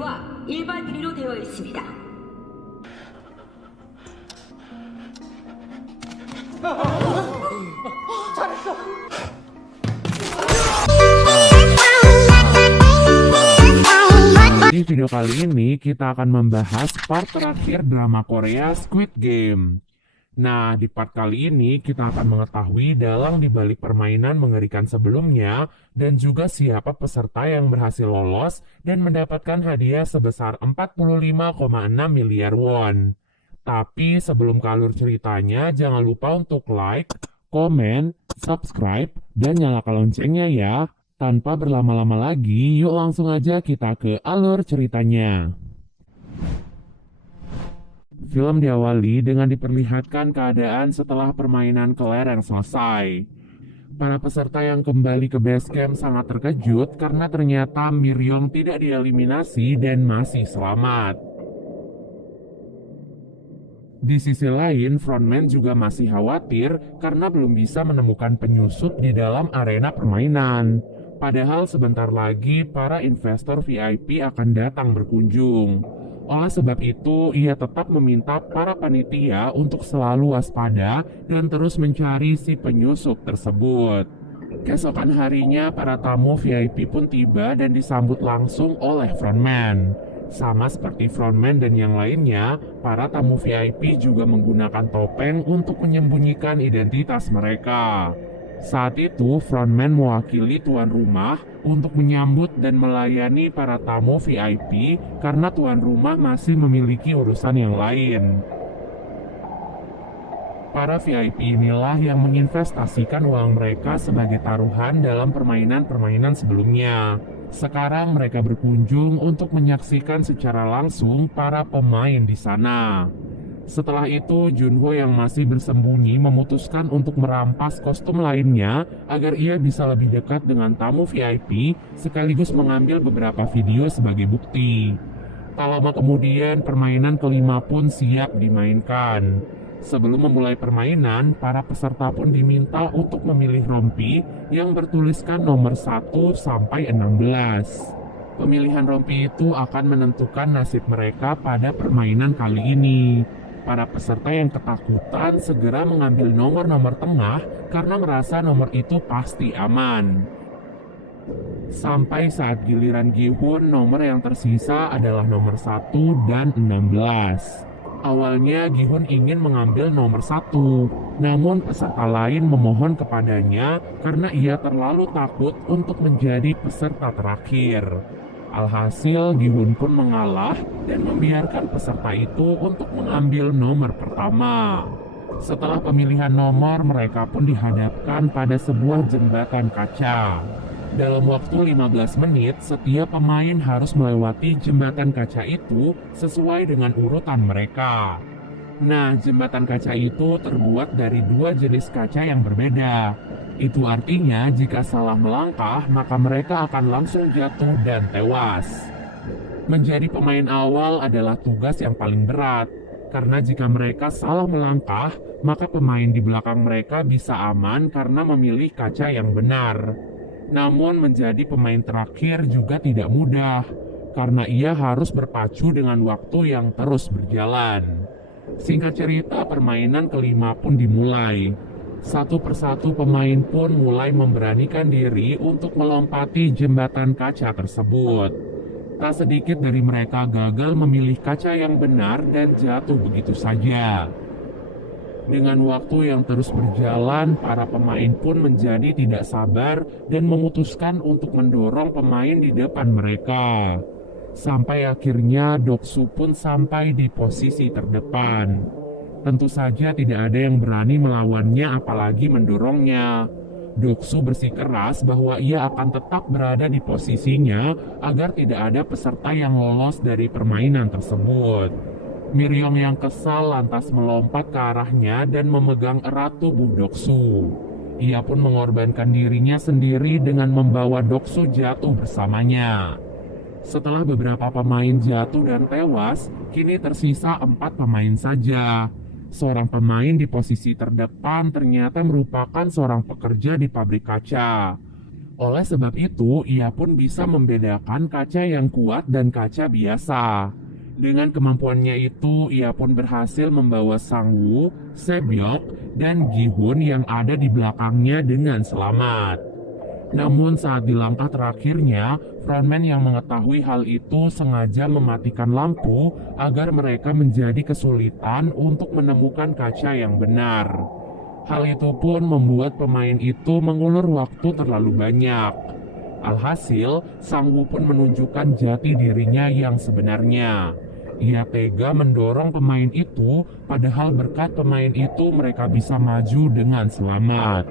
は일반 길이로 되어 있습니다. Di video kali ini kita akan membahas part terakhir drama Korea Squid Game. Nah, di part kali ini kita akan mengetahui dalang di balik permainan mengerikan sebelumnya dan juga siapa peserta yang berhasil lolos dan mendapatkan hadiah sebesar 45,6 miliar won. Tapi sebelum ke alur ceritanya, jangan lupa untuk like, komen, subscribe, dan nyalakan loncengnya ya. Tanpa berlama-lama lagi, yuk langsung aja kita ke alur ceritanya. Film diawali dengan diperlihatkan keadaan setelah permainan kelereng selesai. Para peserta yang kembali ke base camp sangat terkejut karena ternyata Miryong tidak dieliminasi dan masih selamat. Di sisi lain, frontman juga masih khawatir karena belum bisa menemukan penyusup di dalam arena permainan. Padahal sebentar lagi para investor VIP akan datang berkunjung. Oleh sebab itu, ia tetap meminta para panitia untuk selalu waspada dan terus mencari si penyusup tersebut. Keesokan harinya, para tamu VIP pun tiba dan disambut langsung oleh frontman. Sama seperti frontman dan yang lainnya, para tamu VIP juga menggunakan topeng untuk menyembunyikan identitas mereka. Saat itu, frontman mewakili tuan rumah untuk menyambut dan melayani para tamu VIP karena tuan rumah masih memiliki urusan yang lain. Para VIP inilah yang menginvestasikan uang mereka sebagai taruhan dalam permainan-permainan sebelumnya. Sekarang mereka berkunjung untuk menyaksikan secara langsung para pemain di sana. Setelah itu, Junho yang masih bersembunyi memutuskan untuk merampas kostum lainnya agar ia bisa lebih dekat dengan tamu VIP sekaligus mengambil beberapa video sebagai bukti. Tak lama kemudian, permainan kelima pun siap dimainkan. Sebelum memulai permainan, para peserta pun diminta untuk memilih rompi yang bertuliskan nomor 1 sampai 16. Pemilihan rompi itu akan menentukan nasib mereka pada permainan kali ini. Para peserta yang ketakutan segera mengambil nomor-nomor tengah karena merasa nomor itu pasti aman. Sampai saat giliran Gi-hun, nomor yang tersisa adalah nomor 1 dan 16. Awalnya Gi-hun ingin mengambil nomor 1, namun peserta lain memohon kepadanya karena ia terlalu takut untuk menjadi peserta terakhir. Alhasil, Gi-hun pun mengalah dan membiarkan peserta itu untuk mengambil nomor pertama. Setelah pemilihan nomor, mereka pun dihadapkan pada sebuah jembatan kaca. Dalam waktu 15 menit, setiap pemain harus melewati jembatan kaca itu sesuai dengan urutan mereka. Nah, jembatan kaca itu terbuat dari dua jenis kaca yang berbeda. Itu artinya jika salah melangkah, maka mereka akan langsung jatuh dan tewas. Menjadi pemain awal adalah tugas yang paling berat, karena jika mereka salah melangkah, maka pemain di belakang mereka bisa aman karena memilih kaca yang benar. Namun menjadi pemain terakhir juga tidak mudah, karena ia harus berpacu dengan waktu yang terus berjalan. Singkat cerita, permainan kelima pun dimulai. Satu persatu pemain pun mulai memberanikan diri untuk melompati jembatan kaca tersebut. Tak sedikit dari mereka gagal memilih kaca yang benar dan jatuh begitu saja. Dengan waktu yang terus berjalan, para pemain pun menjadi tidak sabar dan memutuskan untuk mendorong pemain di depan mereka. Sampai akhirnya Doksu pun sampai di posisi terdepan. Tentu saja tidak ada yang berani melawannya apalagi mendorongnya. Doksu bersikeras bahwa ia akan tetap berada di posisinya agar tidak ada peserta yang lolos dari permainan tersebut. Miryong yang kesal lantas melompat ke arahnya dan memegang erat tubuh Doksu. Ia pun mengorbankan dirinya sendiri dengan membawa Doksu jatuh bersamanya. Setelah beberapa pemain jatuh dan tewas, kini tersisa 4 pemain saja. Seorang pemain di posisi terdepan ternyata merupakan seorang pekerja di pabrik kaca. Oleh sebab itu, ia pun bisa membedakan kaca yang kuat dan kaca biasa. Dengan kemampuannya itu, ia pun berhasil membawa Sang-woo, Sebyok, dan Gi-hun yang ada di belakangnya dengan selamat. Namun saat di langkah terakhirnya, frontman yang mengetahui hal itu sengaja mematikan lampu agar mereka menjadi kesulitan untuk menemukan kaca yang benar. Hal itu pun membuat pemain itu mengulur waktu terlalu banyak. Alhasil, Sang-woo pun menunjukkan jati dirinya yang sebenarnya. Ia tega mendorong pemain itu, padahal berkat pemain itu mereka bisa maju dengan selamat.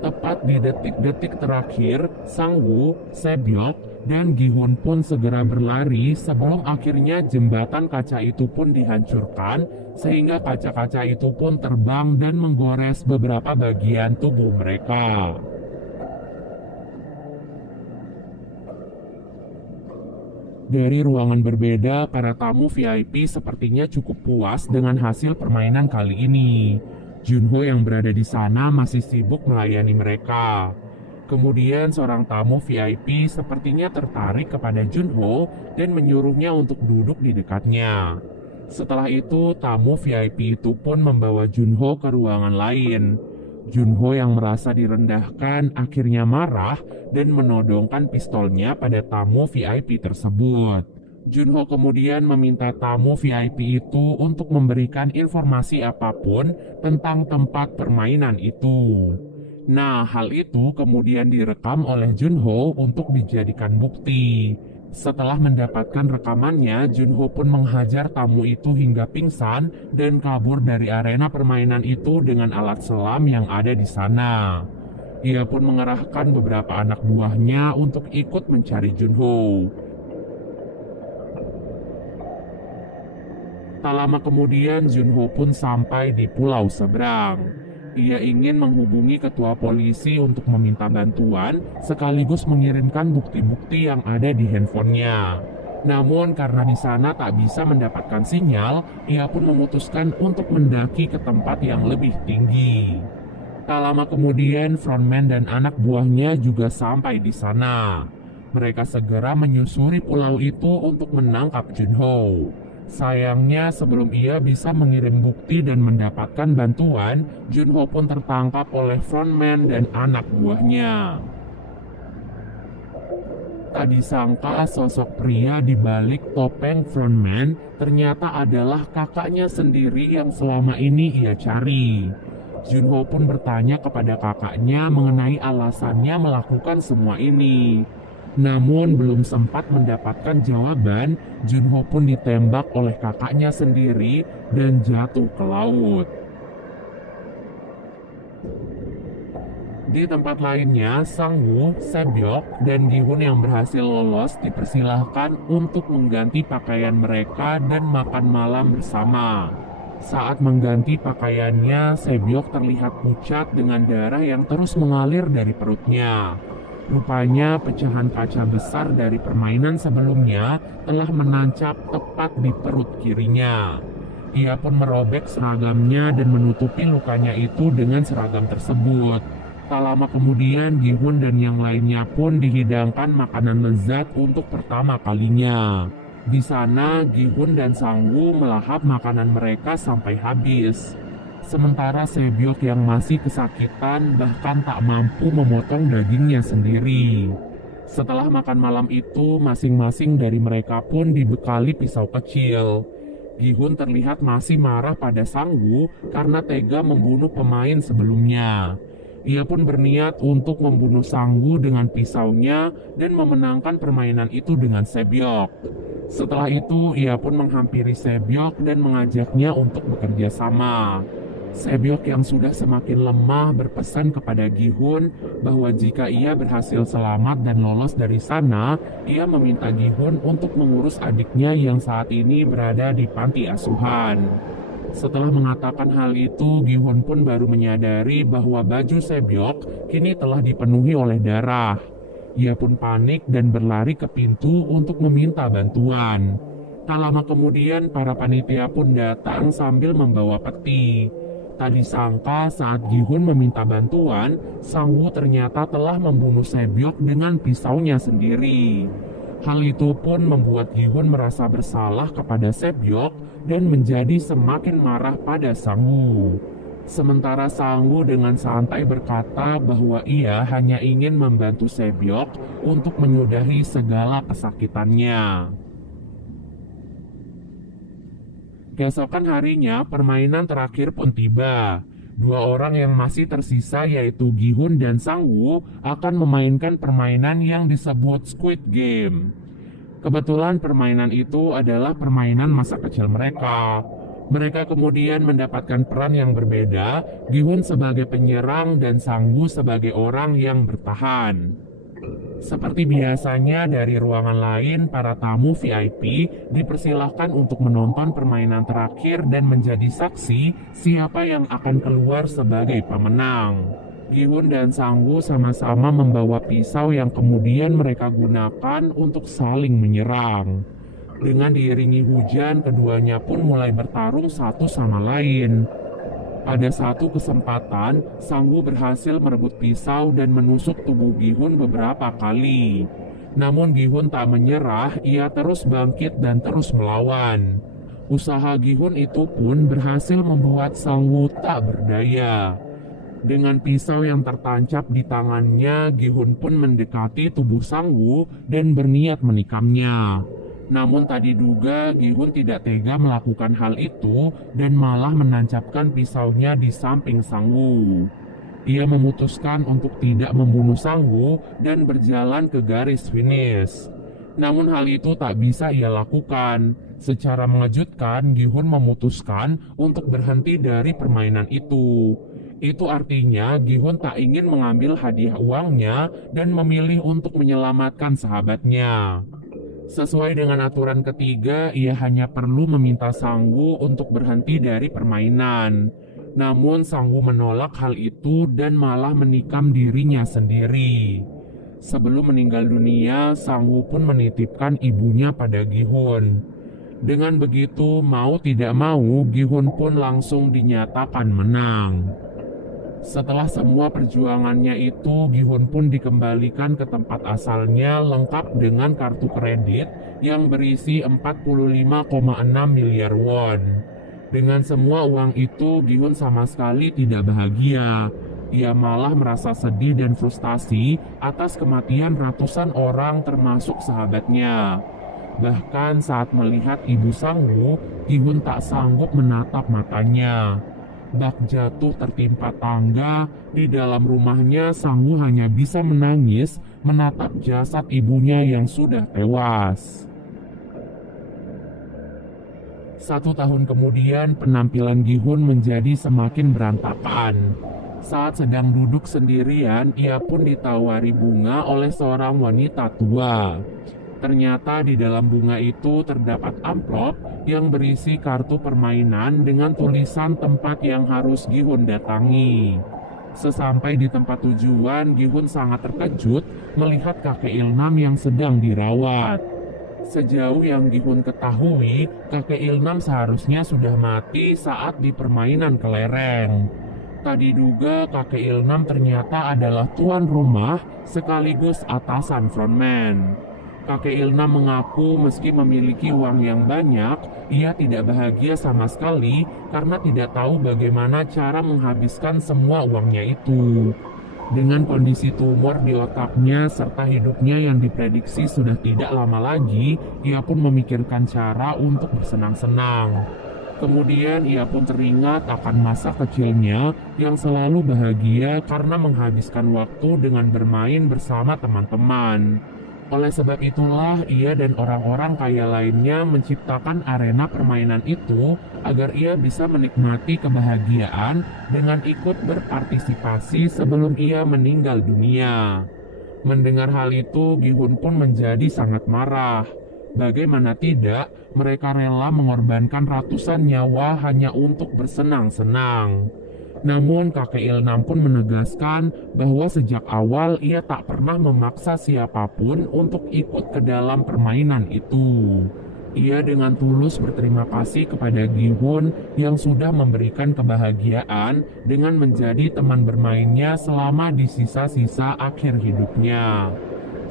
Tepat di detik-detik terakhir, Sang-woo, Sebyok, dan Gi-hun pun segera berlari sebelum akhirnya jembatan kaca itu pun dihancurkan, sehingga kaca-kaca itu pun terbang dan menggores beberapa bagian tubuh mereka. Dari ruangan berbeda, para tamu VIP sepertinya cukup puas dengan hasil permainan kali ini. Junho yang berada di sana masih sibuk melayani mereka. Kemudian seorang tamu VIP sepertinya tertarik kepada Junho dan menyuruhnya untuk duduk di dekatnya. Setelah itu, tamu VIP itu pun membawa Junho ke ruangan lain. Junho yang merasa direndahkan akhirnya marah dan menodongkan pistolnya pada tamu VIP tersebut. Junho kemudian meminta tamu VIP itu untuk memberikan informasi apapun tentang tempat permainan itu. Nah, hal itu kemudian direkam oleh Junho untuk dijadikan bukti. Setelah mendapatkan rekamannya, Junho pun menghajar tamu itu hingga pingsan dan kabur dari arena permainan itu dengan alat selam yang ada di sana. Ia pun mengerahkan beberapa anak buahnya untuk ikut mencari Junho. Tak lama kemudian, Junho pun sampai di pulau seberang. Ia ingin menghubungi ketua polisi untuk meminta bantuan sekaligus mengirimkan bukti-bukti yang ada di handphonenya. Namun karena di sana tak bisa mendapatkan sinyal, ia pun memutuskan untuk mendaki ke tempat yang lebih tinggi. Tak lama kemudian, frontman dan anak buahnya juga sampai di sana. Mereka segera menyusuri pulau itu untuk menangkap Junho. Sayangnya sebelum ia bisa mengirim bukti dan mendapatkan bantuan, Junho pun tertangkap oleh frontman dan anak buahnya. Tak disangka sosok pria di balik topeng frontman ternyata adalah kakaknya sendiri yang selama ini ia cari. Junho pun bertanya kepada kakaknya mengenai alasannya melakukan semua ini. Namun belum sempat mendapatkan jawaban, Junho pun ditembak oleh kakaknya sendiri dan jatuh ke laut. Di tempat lainnya, Sang-woo, Sebyok, dan Gi-hun yang berhasil lolos dipersilahkan untuk mengganti pakaian mereka dan makan malam bersama. Saat mengganti pakaiannya, Sebyok terlihat pucat dengan darah yang terus mengalir dari perutnya. Rupanya pecahan kaca besar dari permainan sebelumnya telah menancap tepat di perut kirinya. Ia pun merobek seragamnya dan menutupi lukanya itu dengan seragam tersebut. Tak lama kemudian, Gi-hun dan yang lainnya pun dihidangkan makanan lezat untuk pertama kalinya. Di sana, Gi-hun dan Sang-woo melahap makanan mereka sampai habis. Sementara Sebyok yang masih kesakitan bahkan tak mampu memotong dagingnya sendiri. Setelah makan malam itu, masing-masing dari mereka pun dibekali pisau kecil. Gi-hun terlihat masih marah pada Sang-woo karena tega membunuh pemain sebelumnya. Ia pun berniat untuk membunuh Sang-woo dengan pisaunya dan memenangkan permainan itu dengan Sebyok. Setelah itu, ia pun menghampiri Sebyok dan mengajaknya untuk bekerja sama. Sebyok yang sudah semakin lemah berpesan kepada Gi-hun bahwa jika ia berhasil selamat dan lolos dari sana, ia meminta Gi-hun untuk mengurus adiknya yang saat ini berada di panti asuhan. Setelah mengatakan hal itu, Gi-hun pun baru menyadari bahwa baju Sebyok kini telah dipenuhi oleh darah. Ia pun panik dan berlari ke pintu untuk meminta bantuan. Tak lama kemudian, para panitia pun datang sambil membawa peti. Tak disangka saat Gihun meminta bantuan, Sang-woo ternyata telah membunuh Sebyok dengan pisaunya sendiri. Hal itu pun membuat Gihun merasa bersalah kepada Sebyok dan menjadi semakin marah pada Sang-woo. Sementara Sang-woo dengan santai berkata bahwa ia hanya ingin membantu Sebyok untuk menyudahi segala kesakitannya. Keesokan harinya, permainan terakhir pun tiba. Dua orang yang masih tersisa yaitu Gihun dan Sang-woo akan memainkan permainan yang disebut Squid Game. Kebetulan permainan itu adalah permainan masa kecil mereka. Mereka kemudian mendapatkan peran yang berbeda, Gihun sebagai penyerang dan Sang-woo sebagai orang yang bertahan. Seperti biasanya dari ruangan lain, para tamu VIP dipersilahkan untuk menonton permainan terakhir dan menjadi saksi siapa yang akan keluar sebagai pemenang. Gihun dan Sang-woo sama-sama membawa pisau yang kemudian mereka gunakan untuk saling menyerang. Dengan diiringi hujan, keduanya pun mulai bertarung satu sama lain. Pada satu kesempatan, Sang-woo berhasil merebut pisau dan menusuk tubuh Gihun beberapa kali. Namun Gihun tak menyerah, ia terus bangkit dan terus melawan. Usaha Gihun itu pun berhasil membuat Sang-woo tak berdaya. Dengan pisau yang tertancap di tangannya, Gihun pun mendekati tubuh Sang-woo dan berniat menikamnya. Namun tak diduga Gihun tidak tega melakukan hal itu dan malah menancapkan pisaunya di samping Sang-woo. Ia memutuskan untuk tidak membunuh Sang-woo dan berjalan ke garis finish. Namun hal itu tak bisa ia lakukan. Secara mengejutkan, Gihun memutuskan untuk berhenti dari permainan itu. Itu artinya Gihun tak ingin mengambil hadiah uangnya dan memilih untuk menyelamatkan sahabatnya. Sesuai dengan aturan ketiga, ia hanya perlu meminta Sang-woo untuk berhenti dari permainan. Namun Sang-woo menolak hal itu dan malah menikam dirinya sendiri. Sebelum meninggal dunia, Sang-woo pun menitipkan ibunya pada Gihun. Dengan begitu, mau tidak mau, Gihun pun langsung dinyatakan menang. Setelah semua perjuangannya itu, Gihun pun dikembalikan ke tempat asalnya lengkap dengan kartu kredit yang berisi 45,6 miliar won. Dengan semua uang itu, Gihun sama sekali tidak bahagia. Ia malah merasa sedih dan frustasi atas kematian ratusan orang termasuk sahabatnya. Bahkan saat melihat ibu Sang-woo, Gihun tak sanggup menatap matanya. Bak jatuh tertimpa tangga, di dalam rumahnya Sang-woo hanya bisa menangis menatap jasad ibunya yang sudah tewas. 1 tahun kemudian, penampilan Gihun menjadi semakin berantakan. Saat sedang duduk sendirian, ia pun ditawari bunga oleh seorang wanita tua. Ternyata di dalam bunga itu terdapat amplop yang berisi kartu permainan dengan tulisan tempat yang harus Gihun datangi. Sesampai di tempat tujuan, Gihun sangat terkejut melihat kakek Ilnam yang sedang dirawat. Sejauh yang Gihun ketahui, kakek Ilnam seharusnya sudah mati saat di permainan kelereng. Tak diduga kakek Ilnam ternyata adalah tuan rumah sekaligus atasan frontman. Kakek Ilnam mengaku meski memiliki uang yang banyak, ia tidak bahagia sama sekali karena tidak tahu bagaimana cara menghabiskan semua uangnya itu. Dengan kondisi tumor di otaknya serta hidupnya yang diprediksi sudah tidak lama lagi, ia pun memikirkan cara untuk bersenang-senang. Kemudian ia pun teringat akan masa kecilnya yang selalu bahagia karena menghabiskan waktu dengan bermain bersama teman-teman. Oleh sebab itulah ia dan orang-orang kaya lainnya menciptakan arena permainan itu agar ia bisa menikmati kebahagiaan dengan ikut berpartisipasi sebelum ia meninggal dunia. Mendengar hal itu, Gihun pun menjadi sangat marah. Bagaimana tidak, mereka rela mengorbankan ratusan nyawa hanya untuk bersenang-senang. Namun kakek Ilnam pun menegaskan bahwa sejak awal ia tak pernah memaksa siapapun untuk ikut ke dalam permainan itu. Ia dengan tulus berterima kasih kepada Gi-hun yang sudah memberikan kebahagiaan dengan menjadi teman bermainnya selama di sisa-sisa akhir hidupnya.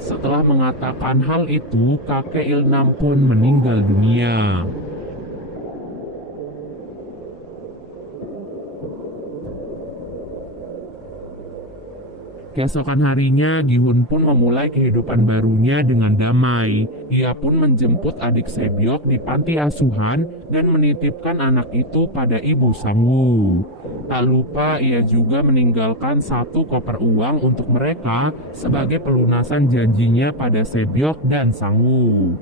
Setelah mengatakan hal itu, kakek Il-nam pun meninggal dunia. Keesokan harinya, Gi-hun pun memulai kehidupan barunya dengan damai. Ia pun menjemput adik Sebyok di panti asuhan dan menitipkan anak itu pada ibu Sang-woo. Tak lupa ia juga meninggalkan 1 koper uang untuk mereka sebagai pelunasan janjinya pada Sebyok dan Sang-woo.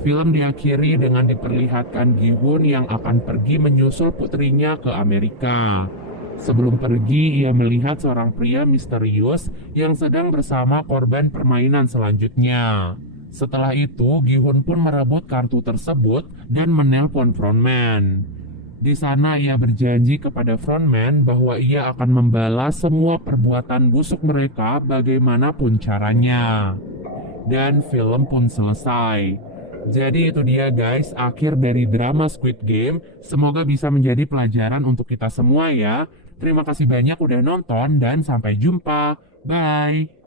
Film diakhiri dengan diperlihatkan Gi-hun yang akan pergi menyusul putrinya ke Amerika. Sebelum pergi, ia melihat seorang pria misterius yang sedang bersama korban permainan selanjutnya. Setelah itu, Gi-hun pun merebut kartu tersebut dan menelpon frontman. Di sana ia berjanji kepada frontman bahwa ia akan membalas semua perbuatan busuk mereka bagaimanapun caranya. Dan film pun selesai. Jadi itu dia guys, akhir dari drama Squid Game. Semoga bisa menjadi pelajaran untuk kita semua ya. Terima kasih banyak udah nonton dan sampai jumpa. Bye.